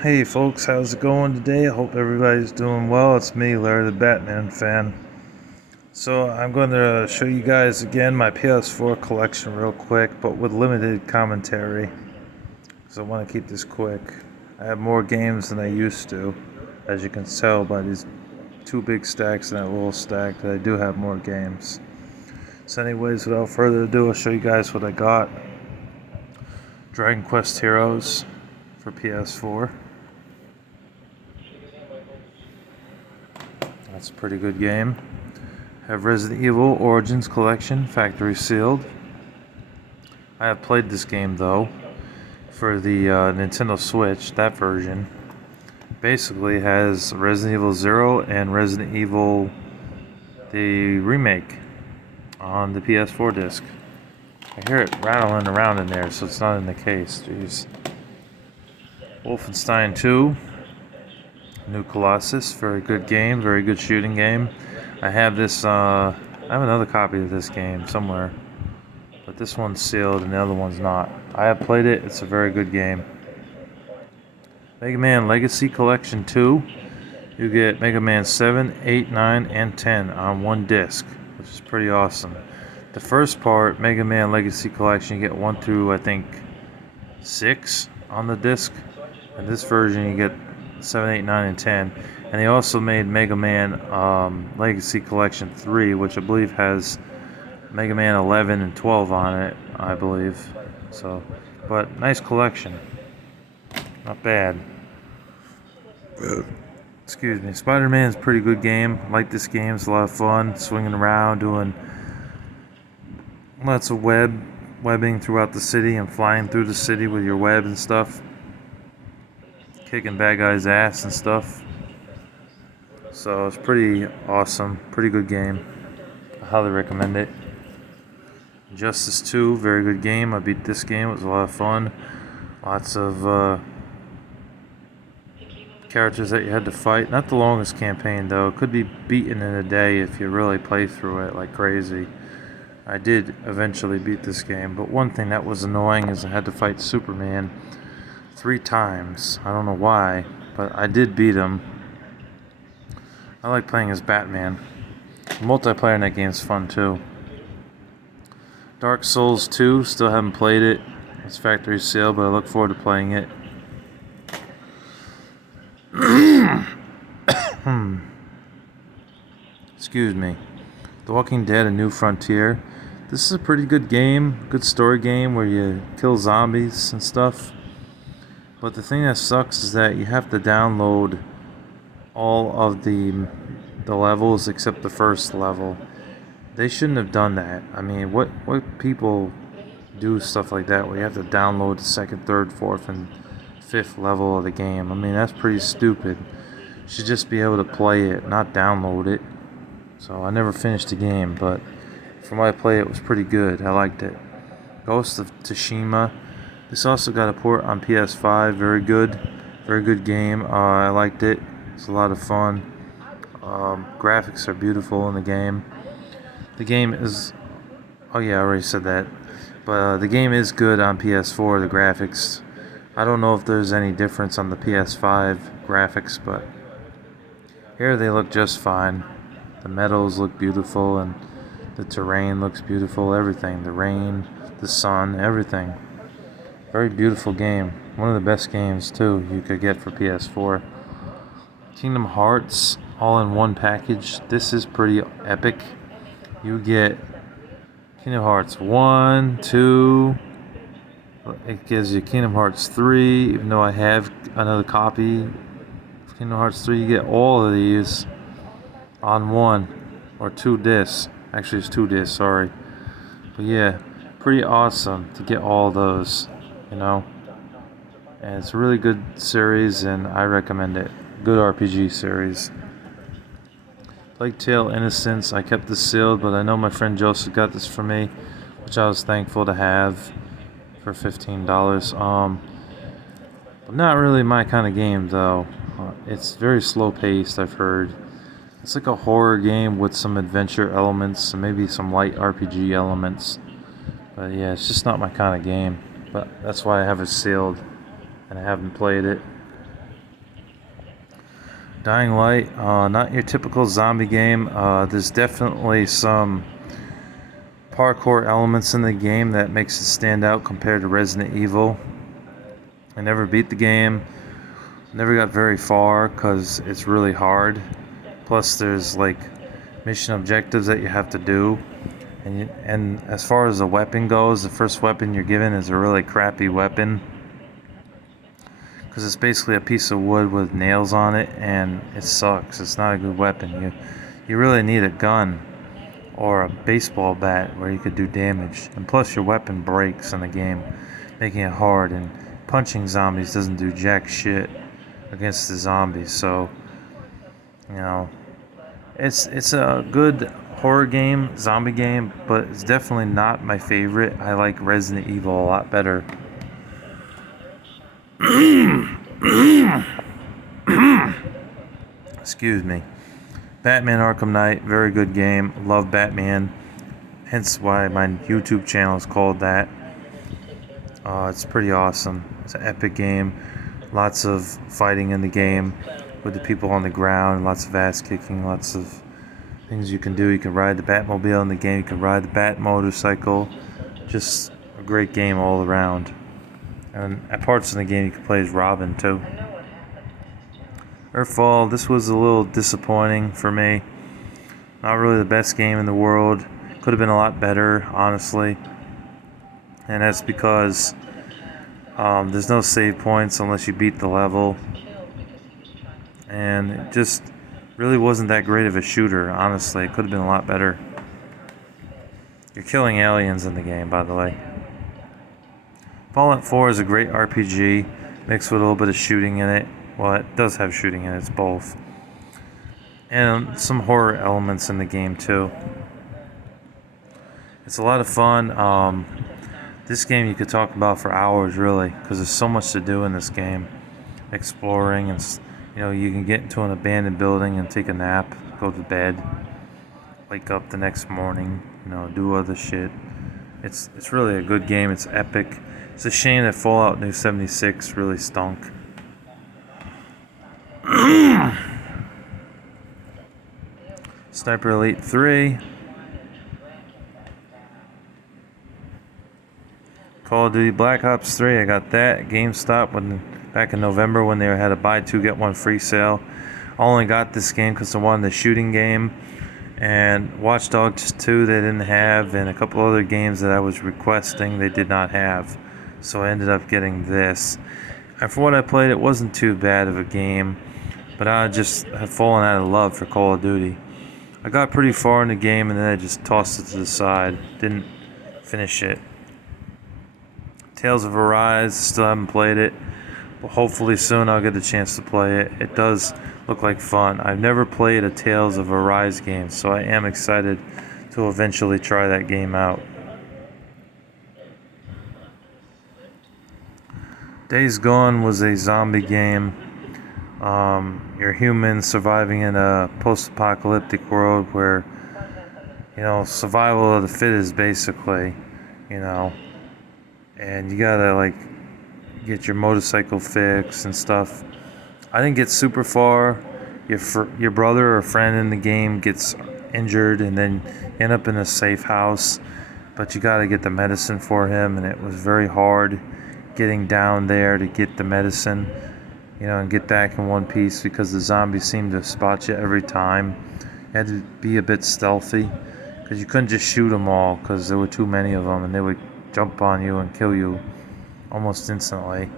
Hey folks, how's it going today? I hope everybody's doing well. It's me, Larry the Batman fan. So I'm going to show you guys again my PS4 collection real quick, but with limited commentary. So I want to keep this quick. I have more games than I used to, as you can tell by these two big stacks and that little stack that I do have more games. So anyways, without further ado, I'll show you guys what I got. Dragon Quest Heroes for PS4. That's a pretty good game. Have Resident Evil Origins Collection, factory sealed. I have played this game though, for the Nintendo Switch, that version. Basically has Resident Evil 0 and Resident Evil, the remake, on the PS4 disc. I hear it rattling around in there, so it's not in the case, jeez. Wolfenstein 2. New Colossus, very good game, very good shooting game. I have this, I have another copy of this game somewhere, but this one's sealed and the other one's not. I have played it, it's a very good game. Mega Man Legacy Collection 2, you get Mega Man 7, 8, 9, and 10 on one disc, which is pretty awesome. The first part, Mega Man Legacy Collection, you get 1 through, I think, 6 on the disc. And this version, you get 7, 8, 9, and 10. And they also made Mega Man Legacy Collection 3, which I believe has Mega Man 11 and 12 on it, I believe. So, but nice collection. Not bad. Excuse me. Spider-Man's a pretty good game. I like this game. It's a lot of fun. Swinging around, doing lots of webbing throughout the city and flying through the city with your web and stuff. Kicking bad guys' ass and stuff. So it's pretty awesome. Pretty good game. I highly recommend it. Justice 2, very good game. I beat this game. It was a lot of fun. Lots of characters that you had to fight. Not the longest campaign though. It could be beaten in a day if you really play through it like crazy. I did eventually beat this game, but one thing that was annoying is I had to fight Superman 3 times. I don't know why, but I did beat him. I like playing as Batman. The multiplayer in that game is fun too. Dark Souls 2, still haven't played it. It's factory sale, but I look forward to playing it. Excuse me. The Walking Dead: A New Frontier. This is a pretty good game, good story game where you kill zombies and stuff. But the thing that sucks is that you have to download all of the levels except the first level. They shouldn't have done that. I mean, what people do stuff like that where you have to download the second, third, fourth, and fifth level of the game? I mean, that's pretty stupid. You should just be able to play it, not download it. So I never finished the game, but from what I played, it was pretty good. I liked it. Ghost of Tsushima. This also got a port on PS5. Very good game. I liked it. It's a lot of fun. Graphics are beautiful in the game. The game is, oh yeah, I already said that. But the game is good on PS4. The graphics, I don't know if there's any difference on the PS5 graphics, but here they look just fine. The metals look beautiful, and the terrain looks beautiful. Everything, the rain, the sun, everything. Very beautiful game. One of the best games too you could get for PS4. Kingdom Hearts, all in one package. This is pretty epic. You get Kingdom Hearts 1, 2. It gives you Kingdom Hearts 3, even though I have another copy of Kingdom Hearts 3. You get all of these on one or 2 discs. Actually, it's 2 discs, sorry. But yeah, pretty awesome to get all those, you know. And it's a really good series, and I recommend it. Good RPG series. Plague Tale Innocence, I kept this sealed, but I know my friend Joseph got this for me, which I was thankful to have for $15. But not really my kind of game though. It's very slow paced, I've heard. It's like a horror game with some adventure elements and maybe some light RPG elements. But yeah, it's just not my kind of game. But that's why I have it sealed and I haven't played it. Dying Light, not your typical zombie game. There's definitely some parkour elements in the game that makes it stand out compared to Resident Evil. I never beat the game, never got very far because it's really hard. Plus, there's like mission objectives that you have to do. And as far as the weapon goes, the first weapon you're given is a really crappy weapon because it's basically a piece of wood with nails on it, and it sucks. It's not a good weapon. You really need a gun or a baseball bat where you could do damage. And plus, your weapon breaks in the game, making it hard. And punching zombies doesn't do jack shit against the zombies. So, you know, it's a good horror game, zombie game, but it's definitely not my favorite. I like Resident Evil a lot better. Excuse me. Batman Arkham Knight, very good game. Love Batman. Hence why my YouTube channel is called that. It's pretty awesome. It's an epic game. Lots of fighting in the game with the people on the ground. Lots of ass kicking. Lots of things you can do. You can ride the Batmobile in the game. You can ride the Bat motorcycle. Just a great game all around. And at parts of the game you can play as Robin too. Earthfall, this was a little disappointing for me. Not really the best game in the world. Could have been a lot better, honestly. And that's because there's no save points unless you beat the level. And it just really wasn't that great of a shooter, honestly. It could have been a lot better. You're killing aliens in the game, by the way. Fallout 4 is a great RPG, mixed with a little bit of shooting in it. Well, it does have shooting in it, it's both. And some horror elements in the game, too. It's a lot of fun. This game you could talk about for hours, really, because there's so much to do in this game. Exploring, and you can get into an abandoned building and take a nap, go to bed, wake up the next morning, do other shit. It's really a good game. It's epic. It's a shame that Fallout New 76 really stunk. Sniper Elite 3. Call of Duty Black Ops 3. I got that at GameStop back in November when they had a buy two get one free sale. I only got this game because I wanted the shooting game. And Watch Dogs 2 they didn't have, and a couple other games that I was requesting they did not have. So I ended up getting this. And for what I played, it wasn't too bad of a game. But I just have fallen out of love for Call of Duty. I got pretty far in the game and then I just tossed it to the side. Didn't finish it. Tales of Arise, still haven't played it. But hopefully soon I'll get a chance to play it. It does look like fun. I've never played a Tales of Arise game, so I am excited to eventually try that game out. Days Gone was a zombie game. You're humans surviving in a post-apocalyptic world where, survival of the fittest, basically, and you gotta, get your motorcycle fixed and stuff. I didn't get super far. Your brother or friend in the game gets injured and then you end up in a safe house, but you gotta get the medicine for him, and it was very hard getting down there to get the medicine. And get back in one piece because the zombies seemed to spot you every time. You had to be a bit stealthy because you couldn't just shoot them all because there were too many of them and they would jump on you and kill you almost instantly.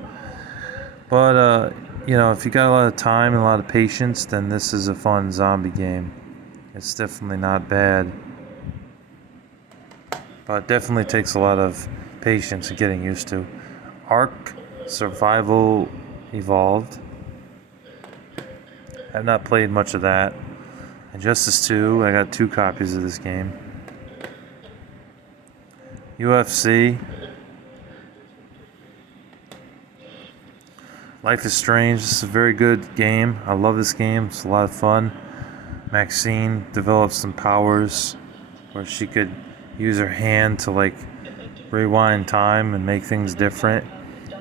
But, if you got a lot of time and a lot of patience, then this is a fun zombie game. It's definitely not bad. But it definitely takes a lot of patience and getting used to. Ark Survival Evolved. I've not played much of that. Injustice 2, I got 2 copies of this game. UFC. Life is Strange, this is a very good game. I love this game, it's a lot of fun. Maxine developed some powers where she could use her hand to rewind time and make things different.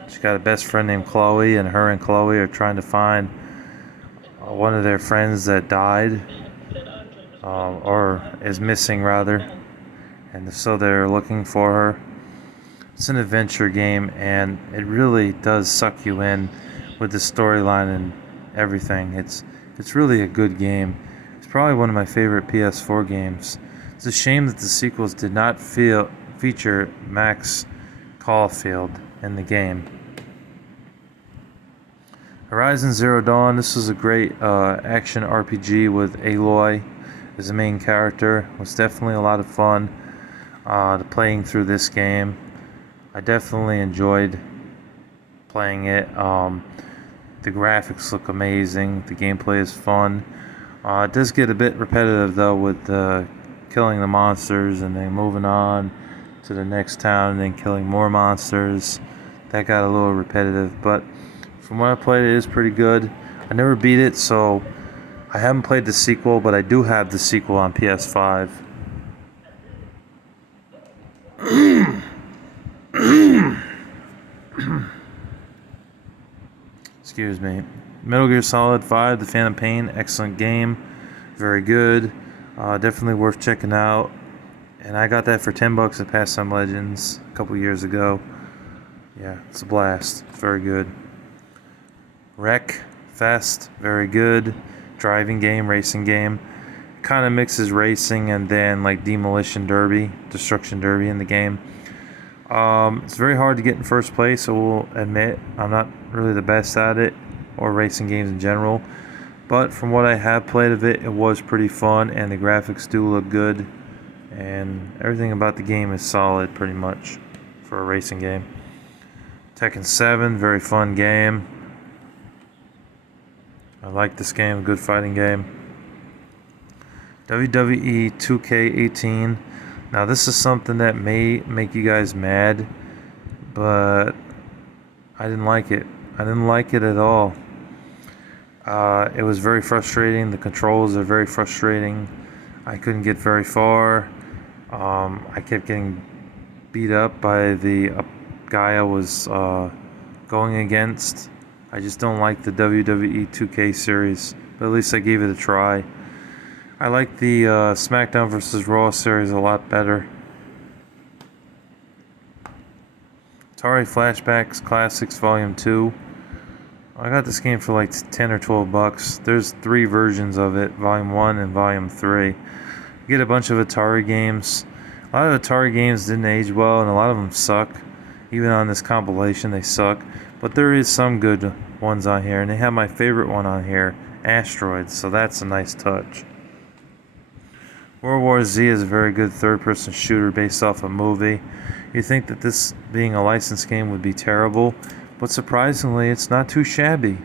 She's got a best friend named Chloe, and her and Chloe are trying to find one of their friends that died, or is missing rather, and so they're looking for her. It's an adventure game, and it really does suck you in with the storyline and everything. It's really a good game. It's probably one of my favorite PS4 games. It's a shame that the sequels did not feature Max Caulfield in the game. Horizon Zero Dawn. This is a great action RPG with Aloy as the main character. It was definitely a lot of fun playing through this game. I definitely enjoyed playing it. The graphics look amazing. The gameplay is fun. It does get a bit repetitive though with killing the monsters and then moving on to the next town and then killing more monsters. That got a little repetitive, but from what I played, it is pretty good. I never beat it, so I haven't played the sequel, but I do have the sequel on PS5. Excuse me. Metal Gear Solid 5, The Phantom Pain, excellent game. Very good. Definitely worth checking out. And I got that for $10 at Pastime Legends a couple years ago. Yeah, it's a blast. Very good. Wreck Fest, very good. Driving game, racing game. Kind of mixes racing and then like Destruction Derby in the game. It's very hard to get in first place, I will admit. I'm not really the best at it, or racing games in general. But from what I have played of it, it was pretty fun, and the graphics do look good. And everything about the game is solid, pretty much, for a racing game. Tekken 7, very fun game. I like this game, good fighting game. WWE 2K18. Now this is something that may make you guys mad, but I didn't like it. I didn't like it at all. It was very frustrating. The controls are very frustrating. I couldn't get very far. I kept getting beat up by the guy I was going against. I just don't like the WWE 2K series, but at least I gave it a try. I like the SmackDown vs. Raw series a lot better. Atari Flashbacks Classics Volume 2. I got this game for like 10 or 12 bucks. There's 3 versions of it, Volume 1 and Volume 3. You get a bunch of Atari games. A lot of Atari games didn't age well, and a lot of them suck. Even on this compilation, they suck. But there is some good ones on here, and they have my favorite one on here, Asteroids, so that's a nice touch. World War Z is a very good third-person shooter based off a movie. You'd think that this being a licensed game would be terrible, but surprisingly, it's not too shabby.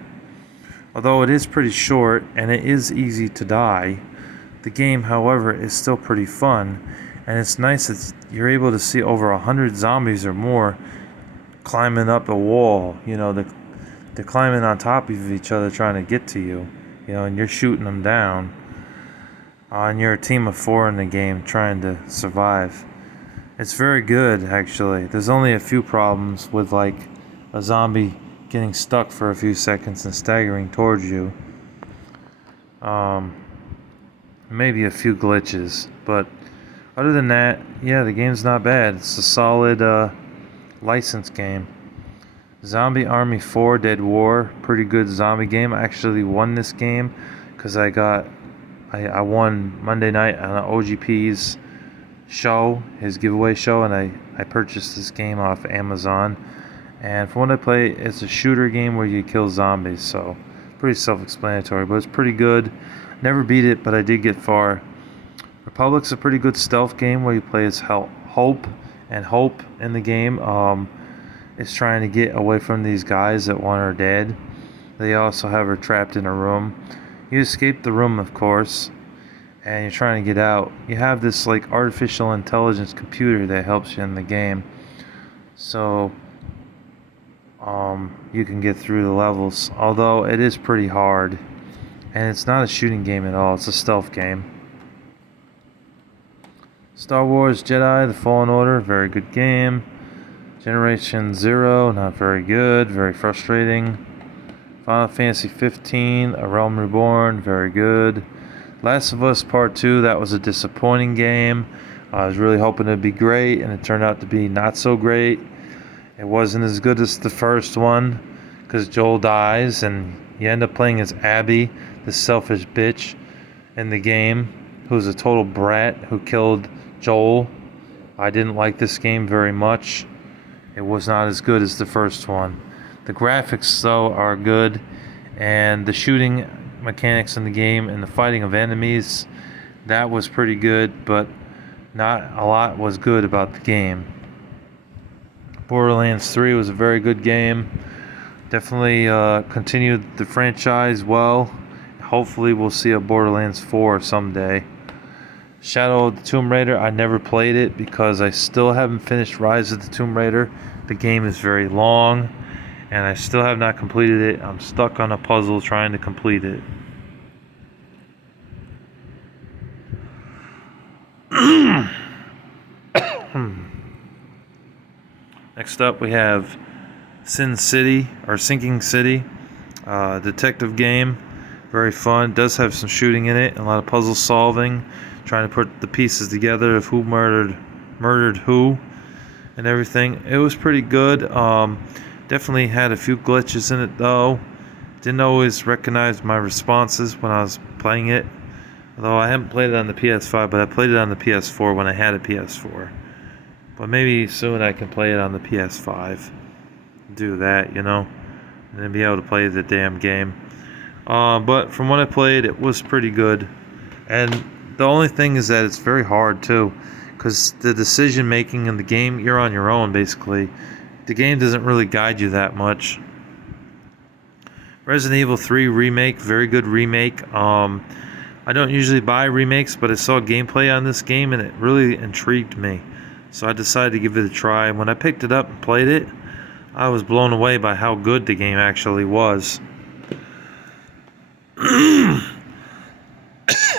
Although it is pretty short, and it is easy to die, the game, however, is still pretty fun, and it's nice that you're able to see over 100 zombies or more climbing up a wall. You know, they're climbing on top of each other trying to get to you, you know, and you're shooting them down. And you're a team of 4 in the game trying to survive. It's very good, actually. There's only a few problems with, like, a zombie getting stuck for a few seconds and staggering towards you. Maybe a few glitches, but other than that, yeah, the game's not bad. It's a solid licensed game. Zombie Army 4 Dead War, pretty good zombie game. I actually won this game because I won Monday night on OGP's show, his giveaway show, and I purchased this game off Amazon. And from what I play, it's a shooter game where you kill zombies, so pretty self-explanatory, but it's pretty good. Never beat it, but I did get far. Republic's a pretty good stealth game where you play as Hope, and Hope in the game is trying to get away from these guys that want her dead. They also have her trapped in a room. You escape the room, of course, and you're trying to get out. You have this like artificial intelligence computer that helps you in the game, so you can get through the levels. Although it is pretty hard, and it's not a shooting game at all. It's a stealth game. Star Wars Jedi: The Fallen Order, very good game. Generation Zero, not very good, very frustrating. Final Fantasy 15, A Realm Reborn, very good. Last of Us Part 2, that was a disappointing game. I was really hoping it'd be great, and it turned out to be not so great. It wasn't as good as the first one, because Joel dies, and you end up playing as Abby, the selfish bitch in the game, who's a total brat who killed Joel. I didn't like this game very much. It was not as good as the first one. The graphics, though, are good, and the shooting mechanics in the game and the fighting of enemies, that was pretty good, but not a lot was good about the game. Borderlands 3 was a very good game. Definitely continued the franchise well. Hopefully we'll see a Borderlands 4 someday. Shadow of the Tomb Raider, I never played it because I still haven't finished Rise of the Tomb Raider. The game is very long, and I still have not completed it. I'm stuck on a puzzle trying to complete it. Next up, we have Sinking City, detective game. Very fun. Does have some shooting in it, and a lot of puzzle solving, trying to put the pieces together of who murdered who, and everything. It was pretty good. Definitely had a few glitches in it though. Didn't always recognize my responses when I was playing it. Although I haven't played it on the PS5, but I played it on the PS4 when I had a PS4. But maybe soon I can play it on the PS5. Do that, and then be able to play the damn game. But from what I played, it was pretty good. And the only thing is that it's very hard too, because the decision making in the game, you're on your own basically. The game doesn't really guide you that much. Resident Evil 3 remake, very good remake. I don't usually buy remakes, but I saw gameplay on this game and it really intrigued me. So I decided to give it a try. When I picked it up and played it, I was blown away by how good the game actually was.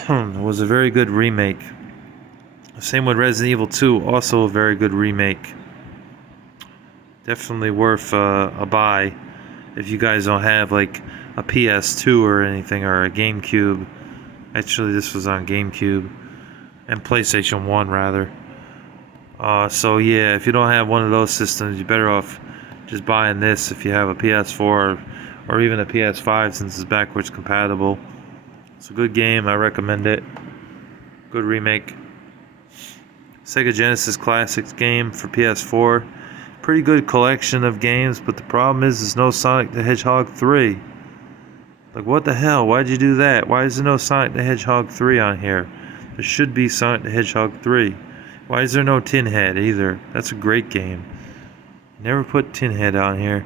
It was a very good remake. Same with Resident Evil 2, also a very good remake. Definitely worth a buy if you guys don't have like a PS2 or anything, or a GameCube. Actually, this was on GameCube and PlayStation 1 rather. So yeah, if you don't have one of those systems, you're better off just buying this if you have a PS4 or even a PS5, since it's backwards compatible. It's a good game, I recommend it. Good remake. Sega Genesis Classics game for PS4. Pretty good collection of games, but the problem is there's no Sonic the Hedgehog 3. Like, what the hell? Why'd you do that? Why is there no Sonic the Hedgehog 3 on here? There should be Sonic the Hedgehog 3. Why is there no Tin Head either? That's a great game. Never put Tin Head on here.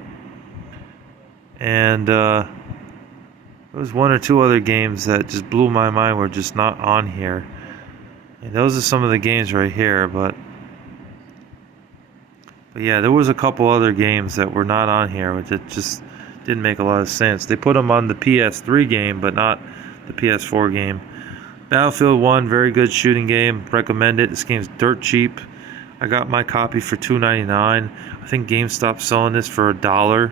And there was one or two other games that just blew my mind, were just not on here. And those are some of the games right here, but yeah, there was a couple other games that were not on here, which it just didn't make a lot of sense. They put them on the PS3 game, but not the PS4 game. Battlefield 1, very good shooting game. Recommend it. This game's dirt cheap. I got my copy for $2.99. I think GameStop's selling this for $1,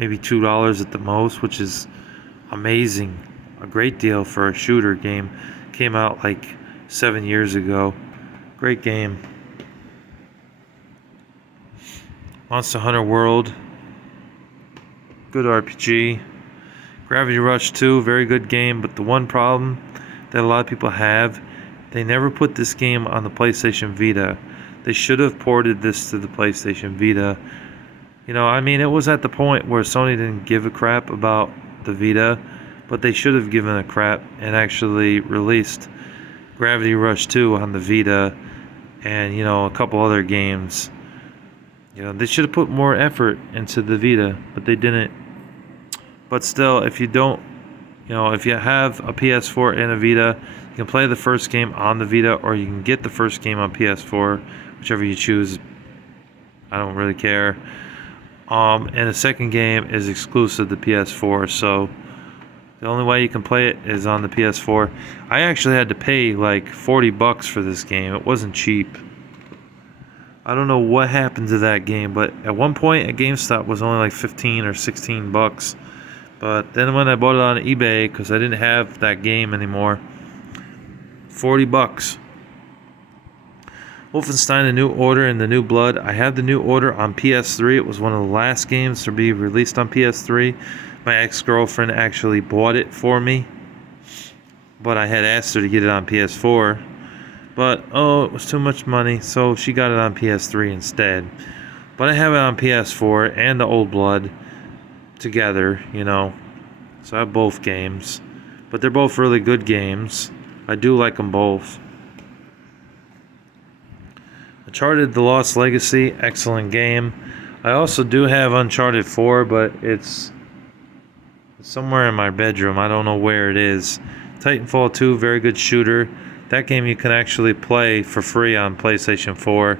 maybe $2 at the most, which is amazing. A great deal for a shooter game. Came out like 7 years ago. Great game. Monster Hunter World. Good RPG. Gravity Rush 2, very good game, but the one problem that a lot of people have, they never put this game on the PlayStation Vita. They should have ported this to the PlayStation Vita. It was at the point where Sony didn't give a crap about the Vita, but they should have given a crap and actually released Gravity Rush 2 on the Vita and, a couple other games. They should have put more effort into the Vita, but they didn't. But still, if you don't, if you have a PS4 and a Vita, you can play the first game on the Vita, or you can get the first game on PS4, whichever you choose. I don't really care. And the second game is exclusive to PS4, so the only way you can play it is on the PS4. I actually had to pay like $40 for this game. It wasn't cheap. I don't know what happened to that game, but at one point at GameStop was only like $15 or $16. But then when I bought it on eBay, because I didn't have that game anymore, $40. Wolfenstein: The New Order and The New Blood. I have The New Order on PS3. It was one of the last games to be released on PS3. My ex-girlfriend actually bought it for me, but I had asked her to get it on PS4. But, it was too much money, so she got it on PS3 instead. But I have it on PS4 and The Old Blood together, So I have both games. But they're both really good games. I do like them both. Uncharted: The Lost Legacy, excellent game. I also do have Uncharted 4, but it's somewhere in my bedroom. I don't know where it is. Titanfall 2, very good shooter. That game you can actually play for free on PlayStation 4.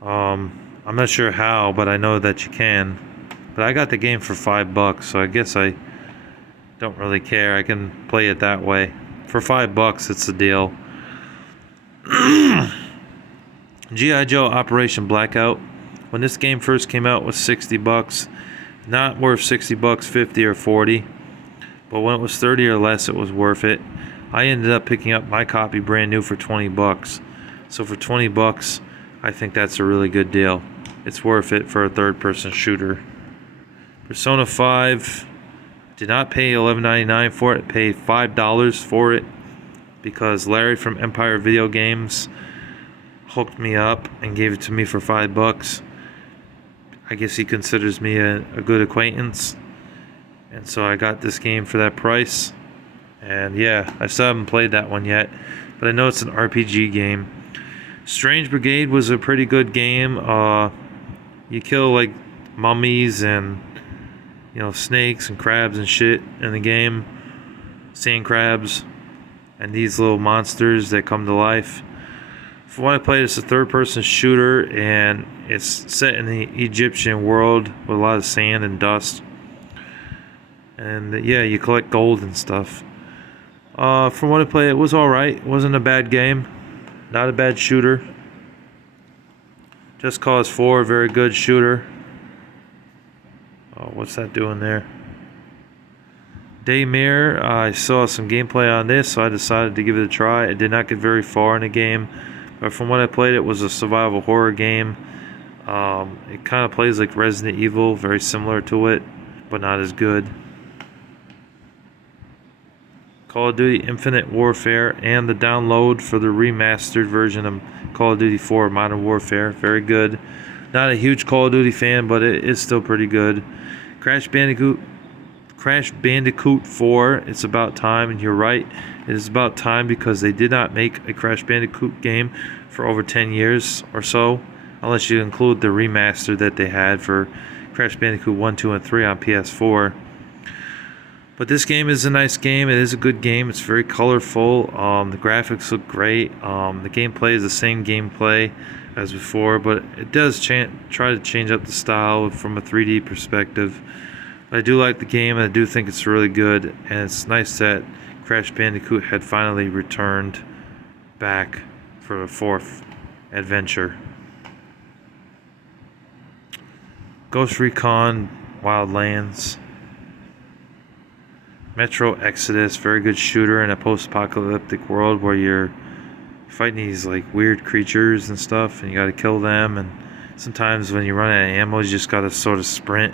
I'm not sure how, but I know that you can. But I got the game for $5, so I guess I don't really care. I can play it that way. For $5, it's a deal. G.I. Joe Operation Blackout. When this game first came out, it was $60. Not worth $60, 50 or 40. But when it was 30 or less, it was worth it. I ended up picking up my copy brand new for $20. So for $20, I think that's a really good deal. It's worth it for a third-person shooter. Persona 5, did not pay $11.99 for it. I paid $5 for it because Larry from Empire Video Games hooked me up and gave it to me for $5. I guess he considers me a good acquaintance. And so I got this game for that price. And yeah, I still haven't played that one yet, but I know it's an RPG game. Strange Brigade was a pretty good game. You kill like mummies and snakes and crabs and shit in the game. Sand crabs and these little monsters that come to life. From what I played, it's a third-person shooter, and it's set in the Egyptian world with a lot of sand and dust. And yeah, you collect gold and stuff. From what I played, it was alright. It wasn't a bad game. Not a bad shooter. Just Cause 4, very good shooter. Oh, what's that doing there? Daymare, I saw some gameplay on this, so I decided to give it a try. I did not get very far in the game, but from what I played, it was a survival horror game. It kind of plays like Resident Evil, very similar to it, but not as good. Call of Duty Infinite Warfare and the download for the remastered version of Call of Duty 4 Modern Warfare. Very good. Not a huge Call of Duty fan, but it is still pretty good. Crash Bandicoot 4. It's about time, and you're right. It is about time because they did not make a Crash Bandicoot game for over 10 years or so, unless you include the remaster that they had for Crash Bandicoot 1, 2, and 3 on PS4. But this game is a nice game. It is a good game. It's very colorful. The graphics look great. The gameplay is the same gameplay as before, but it does try to change up the style from a 3D perspective. But I do like the game, and I do think it's really good. And it's nice that Crash Bandicoot had finally returned back for a fourth adventure. Ghost Recon Wildlands. Metro Exodus, very good shooter in a post-apocalyptic world where you're fighting these like weird creatures and stuff, and you gotta kill them, and sometimes when you run out of ammo you just gotta sort of sprint.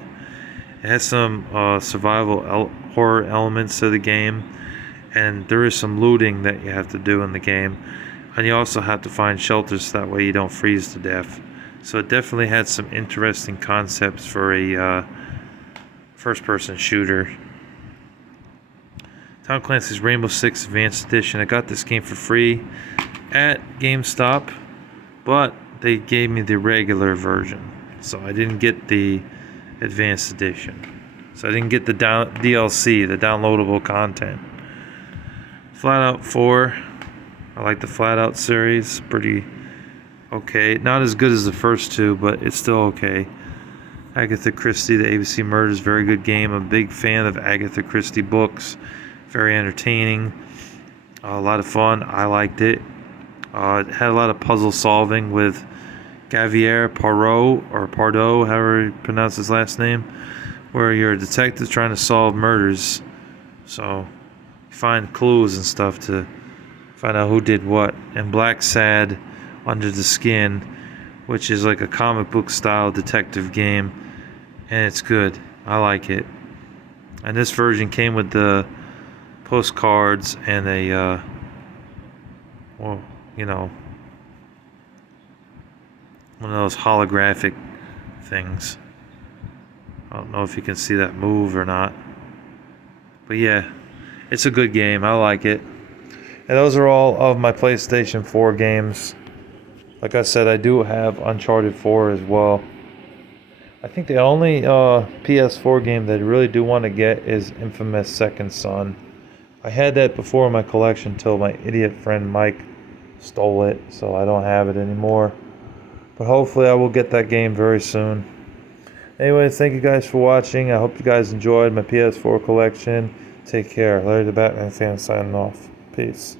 It has some survival horror elements to the game, and there is some looting that you have to do in the game, and you also have to find shelters so that way you don't freeze to death. So it definitely had some interesting concepts for a first-person shooter. Tom Clancy's Rainbow Six Advanced Edition. I got this game for free at GameStop, but they gave me the regular version, so I didn't get the Advanced Edition. So I didn't get the DLC, the downloadable content. Fallout 4. I like the Fallout series. Pretty okay. Not as good as the first two, but it's still okay. Agatha Christie, The ABC Murders, very good game. I'm a big fan of Agatha Christie books. Very entertaining. A lot of fun. I liked it. It had a lot of puzzle solving with Javier Pardo, however you pronounce his last name. where you're a detective trying to solve murders. So you find clues and stuff to find out who did what. And Black Sad Under the Skin, which is like a comic book style detective game, and it's good. I like it. And this version came with the postcards and a well, you know, one of those holographic things. I don't know if you can see that move or not. But yeah, it's a good game. I like it. And those are all of my PlayStation 4 games. Like I said, I do have Uncharted 4 as well. I think the only PS4 game that I really do want to get is Infamous Second Son. I had that before in my collection until my idiot friend Mike stole it, so I don't have it anymore. But hopefully I will get that game very soon. Anyway, thank you guys for watching. I hope you guys enjoyed my PS4 collection. Take care. Larry the Batman fan signing off. Peace.